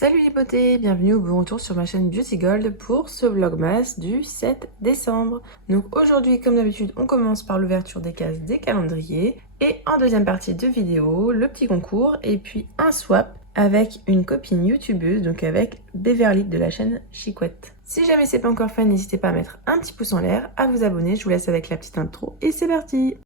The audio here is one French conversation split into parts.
Salut les beautés, bienvenue au bon retour sur ma chaîne Beauty Gold pour ce vlogmas du 7 décembre. Donc aujourd'hui, comme d'habitude, on commence par l'ouverture des cases des calendriers et en deuxième partie de vidéo, le petit concours et puis un swap avec une copine youtubeuse, donc avec Beverly de la chaîne Chicouette. Si jamais c'est pas encore fait, n'hésitez pas à mettre un petit pouce en l'air, à vous abonner, je vous laisse avec la petite intro et c'est parti!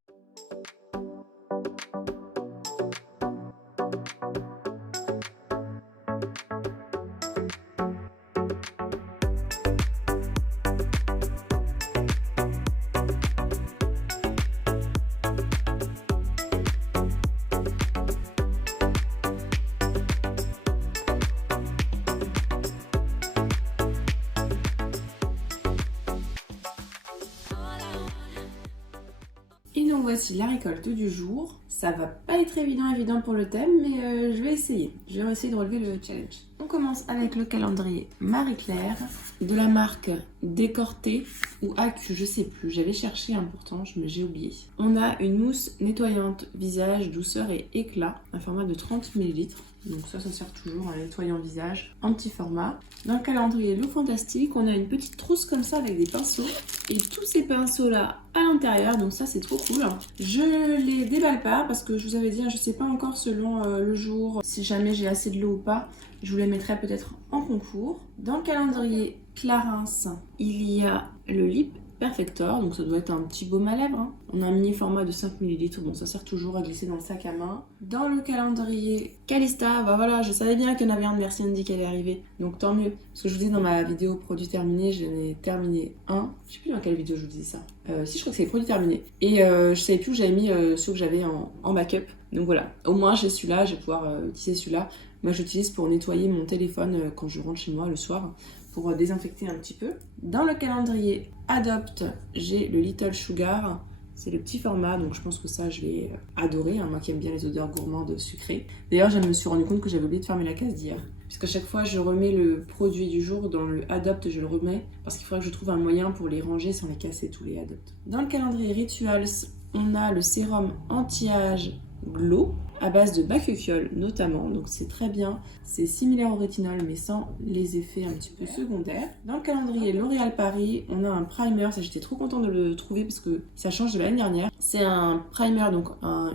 Et donc voici la récolte du jour. Ça va pas être évident pour le thème, mais je vais essayer. Je vais essayer de relever le challenge. On commence avec le calendrier Marie-Claire de la marque Décorté ou Accu, je sais plus. J'avais cherché pourtant, mais j'ai oublié. On a une mousse nettoyante visage, douceur et éclat, un format de 30 ml. Donc ça sert toujours à nettoyant visage en petit format. Dans le calendrier Look Fantastique, on a une petite trousse comme ça avec des pinceaux. Et tous ces pinceaux là à l'intérieur, donc ça c'est trop cool. Je les déballe pas parce que je vous avais dit, je sais pas encore selon le jour, si jamais j'ai assez de l'eau ou pas. Je vous les mettrai peut-être en concours. Dans le calendrier Clarins, il y a le Lip Perfector, donc ça doit être un petit baume à lèvres. On a un mini format de 5 ml, bon ça sert toujours à glisser dans le sac à main. Dans le calendrier Calista, bah voilà, je savais bien qu'il y en avait un de Merci Andy qui allait arriver, donc tant mieux. Parce que je vous dis dans ma vidéo produit terminé, j'en ai terminé un. Je sais plus dans quelle vidéo je vous disais ça. Si, je crois que c'est les produits terminés. Et je savais plus où j'avais mis ceux que j'avais en backup. Donc voilà, au moins j'ai celui-là, je vais pouvoir utiliser celui-là. Moi j'utilise pour nettoyer mon téléphone quand je rentre chez moi le soir, pour désinfecter un petit peu. Dans le calendrier Adopt, j'ai le Little Sugar. C'est le petit format, donc je pense que ça je vais adorer, moi qui aime bien les odeurs gourmandes sucrées. D'ailleurs je me suis rendu compte que j'avais oublié de fermer la case d'hier. Puisqu'à chaque fois je remets le produit du jour dans le Adopt, je le remets. Parce qu'il faudrait que je trouve un moyen pour les ranger sans les casser tous les Adopt. Dans le calendrier Rituals, on a le sérum anti-âge Glow à base de bakuchiol notamment, donc c'est très bien. C'est similaire au rétinol mais sans les effets un petit peu secondaires. Dans le calendrier L'Oréal Paris, on a un primer, ça j'étais trop contente de le trouver parce que ça change de l'année dernière. C'est un primer, donc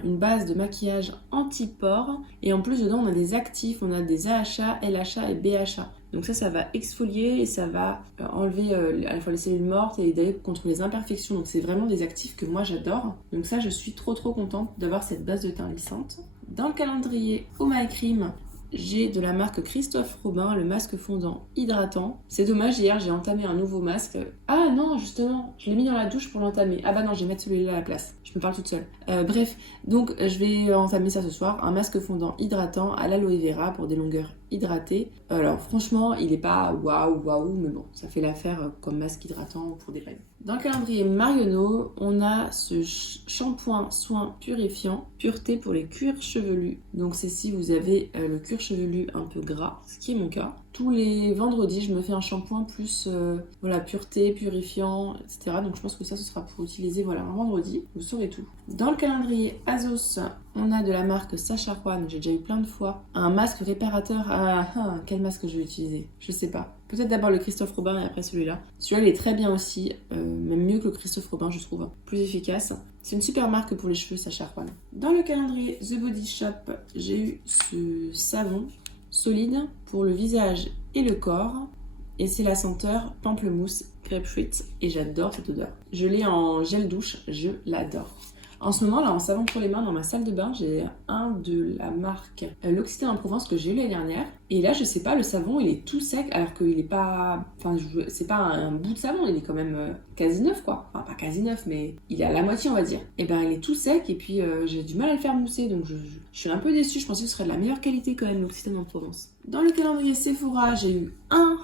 une base de maquillage anti-pores et en plus dedans on a des actifs, on a des AHA, LHA et BHA. Donc ça va exfolier et ça va enlever à la fois les cellules mortes et d'aller contre les imperfections. Donc c'est vraiment des actifs que moi j'adore. Donc ça je suis trop contente d'avoir cette base de teint lissante. Dans le calendrier Oh My Cream, j'ai de la marque Christophe Robin le masque fondant hydratant. C'est dommage, hier j'ai entamé un nouveau masque. Ah non, justement, je l'ai mis dans la douche pour l'entamer. Ah bah non, je vais mettre celui-là à la place. Je me parle toute seule. Bref, donc je vais entamer ça ce soir. Un masque fondant hydratant à l'aloe vera pour des longueurs hydratées. Alors franchement, il n'est pas waouh, mais bon, ça fait l'affaire comme masque hydratant pour des bains. Dans le calendrier Marionneau, on a ce shampoing soin purifiant, pureté pour les cuirs chevelus. Donc c'est si vous avez le cuir chevelu un peu gras, ce qui est mon cas. Tous les vendredis, je me fais un shampoing plus pureté, purifiant, etc. Donc je pense que ça, ce sera pour utiliser un vendredi. Vous saurez tout. Dans le calendrier Azos, on a de la marque Sacha Juan, j'ai déjà eu plein de fois, un masque réparateur. Quel masque je vais utiliser? Je sais pas. Peut-être d'abord le Christophe Robin et après celui-là. Celui-là, il est très bien aussi, même mieux que le Christophe Robin, je trouve. Plus efficace. C'est une super marque pour les cheveux, Sacha Juan. Dans le calendrier The Body Shop, j'ai eu ce savon solide pour le visage et le corps. Et c'est la senteur pamplemousse grapefruit et j'adore cette odeur. Je l'ai en gel douche, je l'adore. En ce moment, là, en savon pour les mains, dans ma salle de bain, j'ai un de la marque L'Occitane en Provence que j'ai eu l'année dernière. Et là, je sais pas, le savon, il est tout sec, alors qu'il est pas... Enfin, c'est pas un bout de savon, il est quand même quasi neuf, quoi. Enfin, pas quasi neuf, mais il est à la moitié, on va dire. Et ben, il est tout sec, et puis j'ai du mal à le faire mousser, donc je suis un peu déçue. Je pensais que ce serait de la meilleure qualité, quand même, L'Occitane en Provence. Dans le calendrier Sephora, j'ai eu un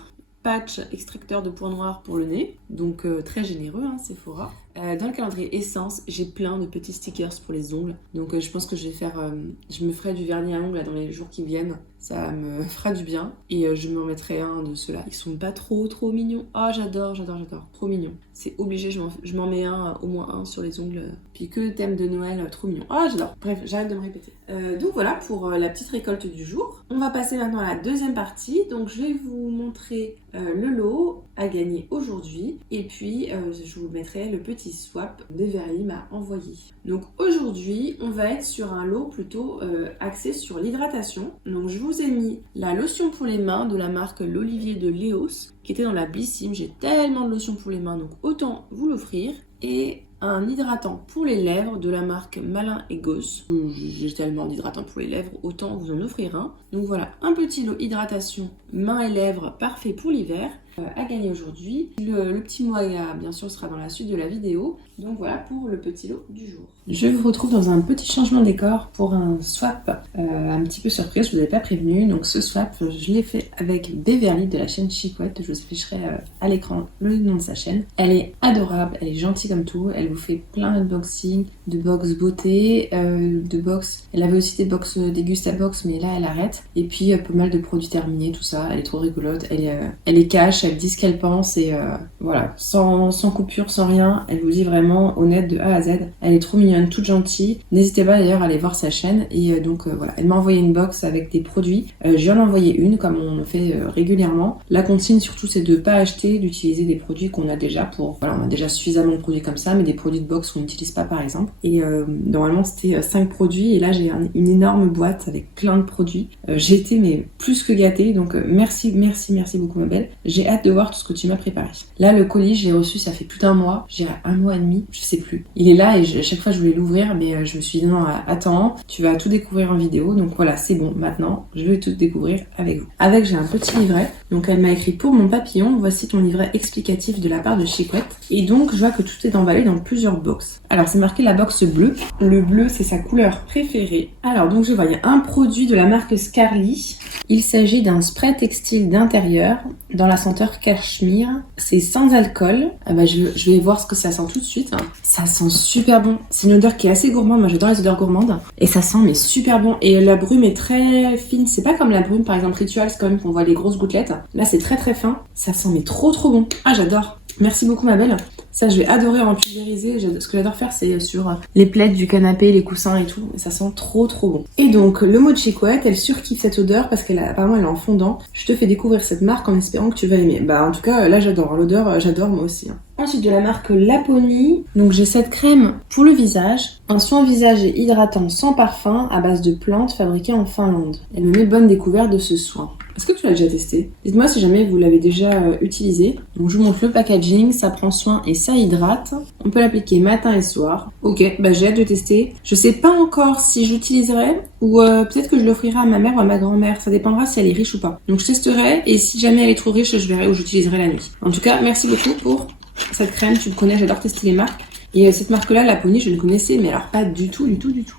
patch extracteur de points noirs pour le nez, donc très généreux, Sephora. Dans le calendrier Essence, j'ai plein de petits stickers pour les ongles. Donc je pense que je vais faire... je me ferai du vernis à ongles là, dans les jours qui viennent. Ça me fera du bien. Et je me remettrai un de ceux-là. Ils sont pas trop mignons. Ah, j'adore. Trop mignon. C'est obligé, je m'en mets un, au moins un sur les ongles. Puis que le thème de Noël, trop mignon. Ah, j'adore. Bref, j'arrête de me répéter. Donc voilà pour la petite récolte du jour. On va passer maintenant à la deuxième partie. Donc je vais vous montrer le lot à gagner aujourd'hui. Et puis je vous mettrai le petit swap Beverly m'a envoyé. Donc aujourd'hui, on va être sur un lot plutôt axé sur l'hydratation. Donc je vous ai mis la lotion pour les mains de la marque L'Olivier de Léos qui était dans la Blissim. J'ai tellement de lotion pour les mains, donc autant vous l'offrir. Et un hydratant pour les lèvres de la marque Malin et Gosse. J'ai tellement d'hydratants pour les lèvres, autant vous en offrir un. Donc voilà, un petit lot hydratation mains et lèvres parfait pour l'hiver à gagner aujourd'hui. Le petit mot bien sûr sera dans la suite de la vidéo. Donc voilà pour le petit lot du jour. Je vous retrouve dans un petit changement de décor pour un swap un petit peu surprise, je vous avais pas prévenu. Donc ce swap, je l'ai fait avec Beverly de la chaîne Chicouette. Je vous afficherai à l'écran le nom de sa chaîne. Elle est adorable, elle est gentille comme tout. Elle vous fait plein d'unboxing, de box beauté, de box. Elle avait aussi des box dégusta-box, mais là elle arrête. Et puis pas mal de produits terminés, tout ça. Elle est trop rigolote. Elle est cash, elle dit ce qu'elle pense et voilà, sans coupure, sans rien. Elle vous dit vraiment honnête de A à Z. Elle est trop mignonne, toute gentille. N'hésitez pas d'ailleurs à aller voir sa chaîne. Et donc voilà, elle m'a envoyé une box avec des produits. Je viens d'envoyer une, comme on le fait régulièrement. La consigne surtout, c'est de pas acheter, d'utiliser des produits qu'on a déjà pour... Voilà, on a déjà suffisamment de produits comme ça, mais des produits de box qu'on n'utilise pas par exemple. Et normalement, c'était 5 produits. Et là, j'ai une énorme boîte avec plein de produits. J'ai été mais plus que gâtée. Donc merci beaucoup ma belle. J'ai hâte de voir tout ce que tu m'as préparé. Là, le colis, je l'ai reçu, ça fait plus d'1 mois. J'ai 1 mois et demi, je sais plus. Il est là et à chaque fois, je voulais l'ouvrir, mais je me suis dit non, attends, tu vas tout découvrir en vidéo. Donc voilà, c'est bon. Maintenant, je vais tout découvrir avec vous. Avec, j'ai un petit livret. Donc elle m'a écrit: pour mon papillon, voici ton livret explicatif de la part de Chicouette. Et donc, je vois que tout est emballé dans plusieurs box. Alors, c'est marqué la box bleue. Le bleu, c'est sa couleur préférée. Alors, donc je vois, il y a un produit de la marque Scarly. Il s'agit d'un spray textile d'intérieur dans la senteur cachemire. C'est sans alcool. Je vais voir ce que ça sent tout de suite. Ça sent super bon. C'est une odeur qui est assez gourmande. Moi, j'adore les odeurs gourmandes. Et ça sent mais super bon. Et la brume est très fine. C'est pas comme la brume, par exemple, Rituals, quand même, qu'on voit les grosses gouttelettes. Là, c'est très fin. Ça sent mais trop bon. Ah, j'adore. Merci beaucoup ma belle. Ça, je vais adorer en pulvériser. Ce que j'adore faire, c'est sur les plaids du canapé, les coussins et tout. Et ça sent trop bon. Et donc, le mot de Chicouette, elle surkiffe cette odeur parce apparemment, elle est en fondant. Je te fais découvrir cette marque en espérant que tu vas aimer. En tout cas, là, j'adore. L'odeur, j'adore moi aussi. Ensuite, de la marque Laponie. Donc, j'ai cette crème pour le visage. Un soin visage et hydratant sans parfum à base de plantes fabriquées en Finlande. Elle me met bonne découverte de ce soin. Est-ce que tu l'as déjà testé? Dites-moi si jamais vous l'avez déjà utilisé. Donc je vous montre le packaging, ça prend soin et ça hydrate. On peut l'appliquer matin et soir. Ok, j'ai hâte de tester. Je sais pas encore si je l'utiliserai ou peut-être que je l'offrirai à ma mère ou à ma grand-mère. Ça dépendra si elle est riche ou pas. Donc je testerai et si jamais elle est trop riche, je verrai où j'utiliserai la nuit. En tout cas, merci beaucoup pour cette crème. Tu me connais, j'adore tester les marques. Et cette marque-là, Laponie, je ne connaissais, mais alors pas du tout.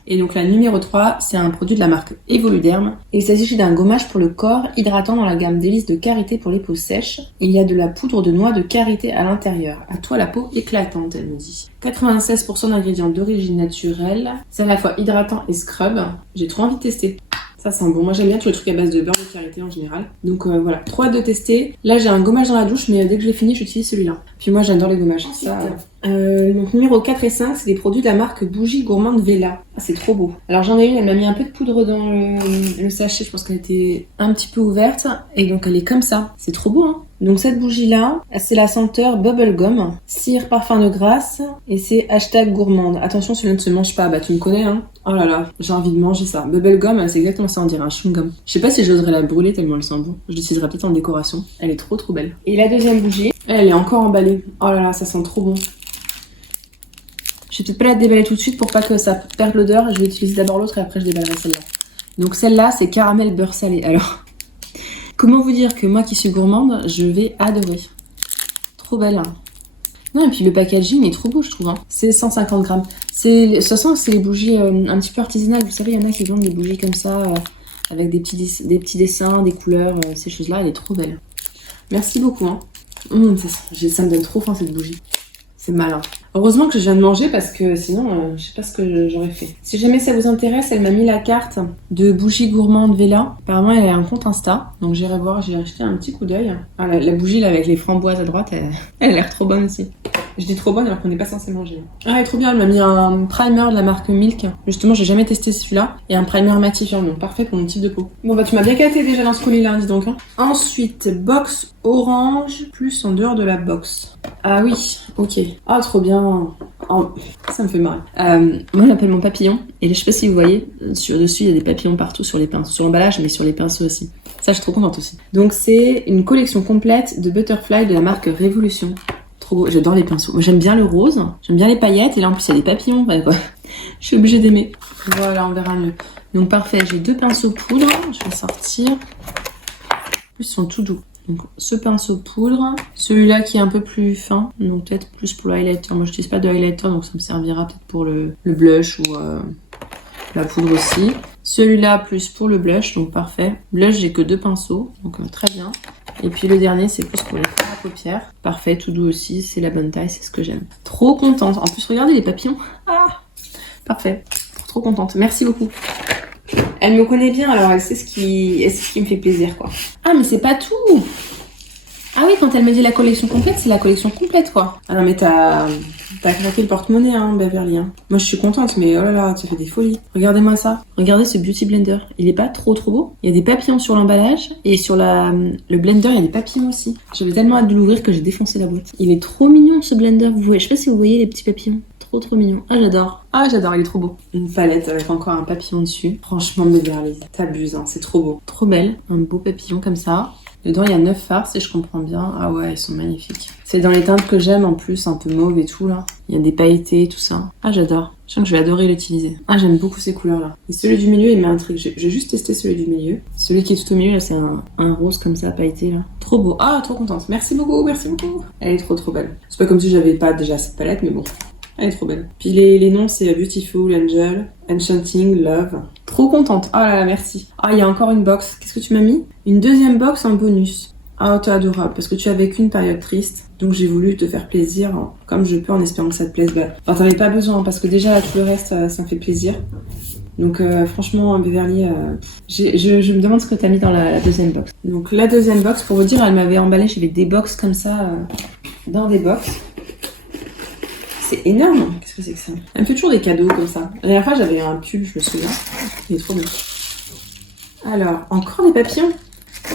Et donc la numéro 3, c'est un produit de la marque Evoluderm. Il s'agit d'un gommage pour le corps, hydratant dans la gamme délices de karité pour les peaux sèches. Il y a de la poudre de noix de karité à l'intérieur. À toi la peau éclatante, elle me dit. 96% d'ingrédients d'origine naturelle. C'est à la fois hydratant et scrub. J'ai trop envie de tester. Ça sent bon. Moi j'aime bien tous les trucs à base de beurre de karité en général. Donc voilà, trop hâte de tester. Là j'ai un gommage dans la douche, mais dès que je l'ai fini, j'utilise celui-là. Puis moi j'adore les gommages. Donc numéro 4 et 5, c'est des produits de la marque Bougie Gourmande Vela. Ah, c'est trop beau. Alors j'en ai une, elle m'a mis un peu de poudre dans le sachet, je pense qu'elle était un petit peu ouverte. Et donc elle est comme ça. C'est trop beau, hein. Donc cette bougie-là, c'est la senteur Bubblegum, cire parfum de grâce, et c'est #gourmande. Attention, celui-là ne se mange pas, tu me connais, hein. Oh là là, j'ai envie de manger ça. Bubblegum, c'est exactement ça, on dirait un chewing-gum. Je sais pas si j'oserais la brûler tellement elle sent bon. Je l'utiliserai peut-être en décoration. Elle est trop belle. Et la deuxième bougie, elle est encore emballée. Oh là là, ça sent trop bon. Je vais peut-être pas la déballer tout de suite pour pas que ça perde l'odeur. Je vais utiliser d'abord l'autre et après je déballerai celle-là. Donc celle-là, c'est caramel beurre salé. Alors, comment vous dire que moi qui suis gourmande, je vais adorer. Trop belle, hein. Non, et puis le packaging est trop beau, je trouve. Hein. C'est 150 grammes. De toute façon, c'est les bougies un petit peu artisanales. Vous savez, il y en a qui vendent des bougies comme ça, avec des petits dessins, des couleurs, ces choses-là. Elle est trop belle. Merci beaucoup. Hein. Ça me donne trop faim, cette bougie. C'est malin. Heureusement que je viens de manger parce que sinon, je sais pas ce que j'aurais fait. Si jamais ça vous intéresse, elle m'a mis la carte de bougie gourmande Vela. Apparemment, elle a un compte Insta. Donc j'irai voir, j'ai acheté un petit coup d'œil. Ah, la bougie là avec les framboises à droite, elle a l'air trop bonne aussi. Je dis trop bonne alors qu'on n'est pas censé manger. Ah, elle est trop bien, elle m'a mis un primer de la marque Milk. Justement, j'ai jamais testé celui-là. Et un primer matifiant, donc parfait pour mon type de peau. Bon bah tu m'as bien gâté déjà dans ce colis-là, dis donc. Hein. Ensuite, box orange, plus en dehors de la box. Ah oui, ok. Ah, trop bien. Oh, ça me fait marrer. Moi, j'appelle mon papillon. Et là, je sais pas si vous voyez, sur dessus, il y a des papillons partout sur les pinceaux. Sur l'emballage, mais sur les pinceaux aussi. Ça, je suis trop contente aussi. Donc, c'est une collection complète de Butterfly de la marque Révolution. Trop beau, j'adore les pinceaux. Moi, j'aime bien le rose, j'aime bien les paillettes. Et là, en plus, il y a des papillons. Ouais, quoi. Je suis obligée d'aimer. Voilà, on verra mieux. Donc, parfait. J'ai 2 pinceaux poudre. Je vais sortir. En plus, ils sont tout doux. Donc ce pinceau poudre, celui-là qui est un peu plus fin, donc peut-être plus pour le highlighter. Moi je n'utilise pas de highlighter donc ça me servira peut-être pour le blush ou la poudre aussi. Celui-là plus pour le blush, donc parfait. Blush j'ai que 2 pinceaux, donc très bien. Et puis le dernier c'est plus pour les fards à paupières. Parfait, tout doux aussi, c'est la bonne taille, c'est ce que j'aime. Trop contente. En plus regardez les papillons. Ah, parfait, trop contente. Merci beaucoup. Elle me connaît bien, alors elle sait ce qui me fait plaisir, quoi. Ah, mais c'est pas tout. Ah oui, quand elle me dit la collection complète, c'est la collection complète, quoi. Ah non, mais t'as craqué le porte-monnaie, hein, Beverly. Hein. Moi, je suis contente, mais oh là là, tu fais des folies. Regardez-moi ça. Regardez ce Beauty Blender. Il est pas trop beau. Il y a des papillons sur l'emballage, et sur le blender, il y a des papillons aussi. J'avais tellement hâte de l'ouvrir que j'ai défoncé la boîte. Il est trop mignon, ce blender. Vous voyez, je sais pas si vous voyez les petits papillons. Trop mignon. Ah j'adore. Ah j'adore, il est trop beau. Une palette avec encore un papillon dessus. Franchement Beverly, t'abuses, hein, c'est trop beau. Trop belle, un beau papillon comme ça. Dedans il y a 9 fards si je comprends bien. Ah ouais, ils sont magnifiques. C'est dans les teintes que j'aime en plus, un peu mauve et tout là. Il y a des pailletés, tout ça. Ah j'adore. Je sens que je vais adorer l'utiliser. Ah j'aime beaucoup ces couleurs là. Et celui du milieu il m'intrigue. J'ai juste testé celui du milieu. Celui qui est tout au milieu là c'est un rose comme ça pailleté là. Trop beau. Ah trop contente. Merci beaucoup, merci beaucoup. Elle est trop belle. C'est pas comme si j'avais pas déjà cette palette mais bon. Elle est trop belle. Puis les noms, c'est Beautiful, Angel, Enchanting, Love. Trop contente. Oh là là, merci. Ah, il y a encore une box. Qu'est-ce que tu m'as mis? Une deuxième box en bonus. Ah, t'es adorable, parce que tu as vécu une période triste. Donc j'ai voulu te faire plaisir, comme je peux, en espérant que ça te plaise. Enfin, t'en avais pas besoin, parce que déjà, là, tout le reste, ça me fait plaisir. Donc franchement, Beverly, je me demande ce que t'as mis dans la deuxième box. Donc la deuxième box, pour vous dire, elle m'avait emballé, j'avais des box comme ça, dans des box. C'est énorme. Qu'est-ce que c'est que ça? Elle me fait toujours des cadeaux comme ça. La dernière fois, j'avais un pull, je me souviens. Il est trop bien. Alors, encore des papillons.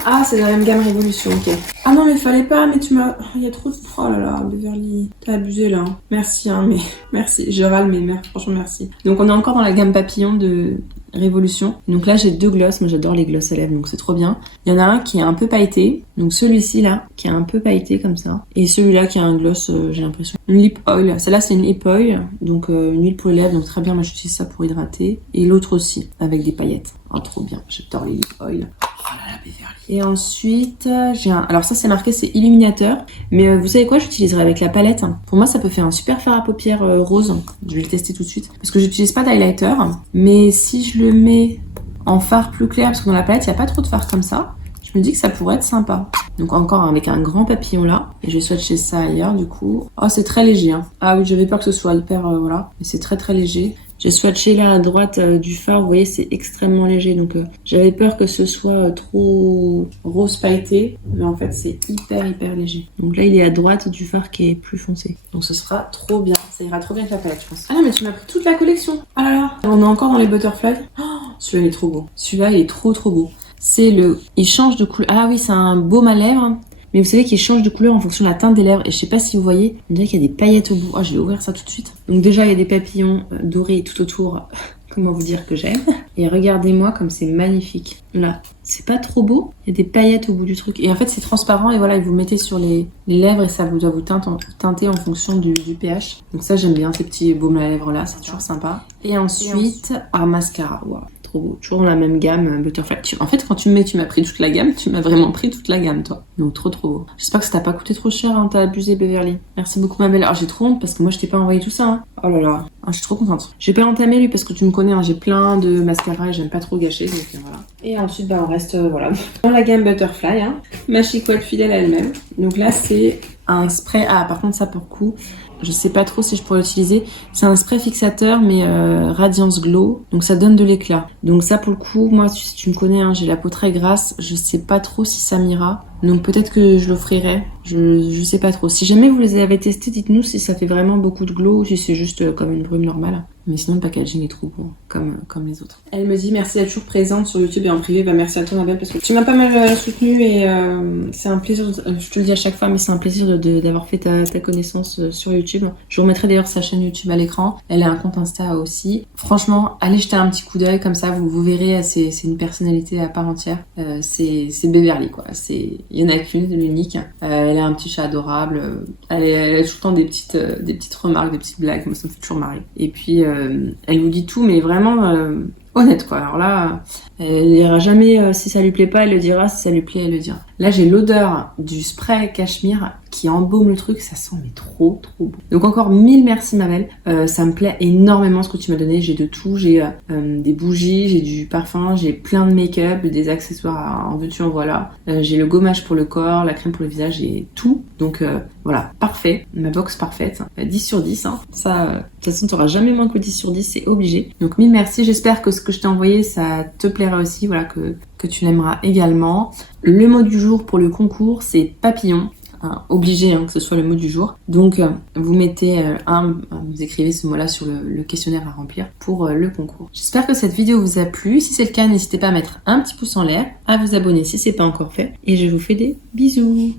Ah, c'est dans la même gamme Révolution, ok. Ah non, mais fallait pas, mais tu m'as... Il y a trop de... Oh là là, Beverly, t'as abusé là. Merci, hein, mais... Merci, je râle, mais franchement, merci. Donc, on est encore dans la gamme papillon de Révolution. Donc là, j'ai 2 glosses. Moi, j'adore les glosses à lèvres, donc c'est trop bien. Il y en a un qui est un peu pailleté. Donc celui-ci là, qui est un peu pailleté comme ça. Et celui-là qui a un gloss, j'ai l'impression. Une lip oil. Celle-là, c'est une lip oil. Donc une huile pour les lèvres. Donc très bien, moi j'utilise ça pour hydrater. Et l'autre aussi, avec des paillettes. Oh, trop bien. J'adore les lip oil. Oh là là, Beverly. Et ensuite, j'ai un... Alors ça, c'est marqué, c'est illuminateur. Mais vous savez quoi, j'utiliserai avec la palette. Pour moi, ça peut faire un super fard à paupières rose. Je vais le tester tout de suite. Parce que j'utilise pas d'highlighter. Mais si je le mets en fard plus clair, parce que dans la palette, il n'y a pas trop de fard comme ça, je me dis que ça pourrait être sympa. Donc encore avec un grand papillon là. Et je vais swatcher ça ailleurs du coup. Oh, c'est très léger. Hein. Ah oui, j'avais peur que ce soit hyper... voilà. Mais c'est très léger. J'ai swatché là à droite du fard, vous voyez, c'est extrêmement léger. Donc j'avais peur que ce soit trop rose pailleté. Mais en fait, c'est hyper léger. Donc là, il est à droite du fard qui est plus foncé. Donc ce sera trop bien. Ça ira trop bien avec la palette, je pense. Ah non, mais tu m'as pris toute la collection. Ah là là. On est encore dans les Butterfly. Oh, celui-là, il est trop beau. Celui-là, il est trop beau. C'est il change de couleur. Ah oui, c'est un baume à lèvres. Mais vous savez qu'il change de couleur en fonction de la teinte des lèvres. Et je sais pas si vous voyez, on dirait qu'il y a des paillettes au bout. Ah, je vais ouvrir ça tout de suite. Donc déjà, il y a des papillons dorés tout autour. Comment vous dire que j'aime. Et regardez-moi comme c'est magnifique. Là, c'est pas trop beau? Il y a des paillettes au bout du truc. Et en fait, c'est transparent. Et voilà, et vous mettez sur les lèvres et ça vous doit vous teinter en fonction du pH. Donc ça, j'aime bien ces petits baumes à lèvres là. C'est toujours sympa. Et ensuite, un mascara. Waouh. Trop beau. Toujours dans la même gamme, Butterfly. En fait, quand tu m'as pris toute la gamme, tu m'as vraiment pris toute la gamme, toi. Donc trop beau. J'espère que ça t'a pas coûté trop cher, hein, t'as abusé Beverly. Merci beaucoup ma belle. Alors j'ai trop honte parce que moi je t'ai pas envoyé tout ça. Hein. Oh là là, je suis trop contente. Je vais pas l'entamer lui parce que tu me connais, hein, j'ai plein de mascara et j'aime pas trop gâcher. Donc voilà. Et ensuite bah on reste voilà dans la gamme Butterfly, hein. Ma chicotte fidèle à elle-même. Donc là c'est un spray. Ah par contre ça pour le coup, je sais pas trop si je pourrais l'utiliser. C'est un spray fixateur mais Radiance Glow. Donc ça donne de l'éclat. Donc ça pour le coup, moi si tu me connais, hein, j'ai la peau très grasse. Je sais pas trop si ça m'ira. Donc peut-être que je l'offrirai. Je sais pas trop. Si jamais vous les avez testés, dites-nous si ça fait vraiment beaucoup de glow ou si c'est juste comme une brume normale. Mais sinon le packaging est trop bon, comme les autres. Elle me dit merci d'être toujours présente sur YouTube et en privé. Bah merci à toi ma belle parce que tu m'as pas mal soutenue et c'est un plaisir, je te le dis à chaque fois, mais c'est un plaisir d'avoir fait ta connaissance sur YouTube. Je vous remettrai d'ailleurs sa chaîne YouTube à l'écran. Elle a un compte Insta aussi. Franchement, allez jeter un petit coup d'œil comme ça, vous verrez, c'est une personnalité à part entière. C'est Beverly quoi. Il y en a qu'une, l'unique. Elle a un petit chat adorable. Elle a tout le temps des petites remarques, des petites blagues. Moi ça me fait toujours marrer. Et puis elle vous dit tout, mais vraiment honnête quoi. Alors là, elle dira jamais si ça lui plaît pas, elle le dira. Si ça lui plaît, elle le dira. Là, j'ai l'odeur du spray cachemire qui embaume le truc. Ça sent mais trop bon. Donc encore 1000 merci ma belle. Ça me plaît énormément ce que tu m'as donné. J'ai de tout. J'ai des bougies, j'ai du parfum, j'ai plein de make-up, des accessoires en veux-tu en voilà. J'ai le gommage pour le corps, la crème pour le visage et tout. Donc voilà, parfait. Ma box parfaite. 10 sur 10. Hein. Ça, de toute façon, t'auras jamais moins que 10 sur 10. C'est obligé. Donc 1000 merci. J'espère que ce que je t'ai envoyé, ça te plaira aussi. Voilà, que tu l'aimeras également. Le mot du jour pour le concours, c'est papillon. Obligé hein, que ce soit le mot du jour. Donc vous mettez vous écrivez ce mot-là sur le questionnaire à remplir pour le concours. J'espère que cette vidéo vous a plu. Si c'est le cas, n'hésitez pas à mettre un petit pouce en l'air, à vous abonner si c'est pas encore fait. Et je vous fais des bisous.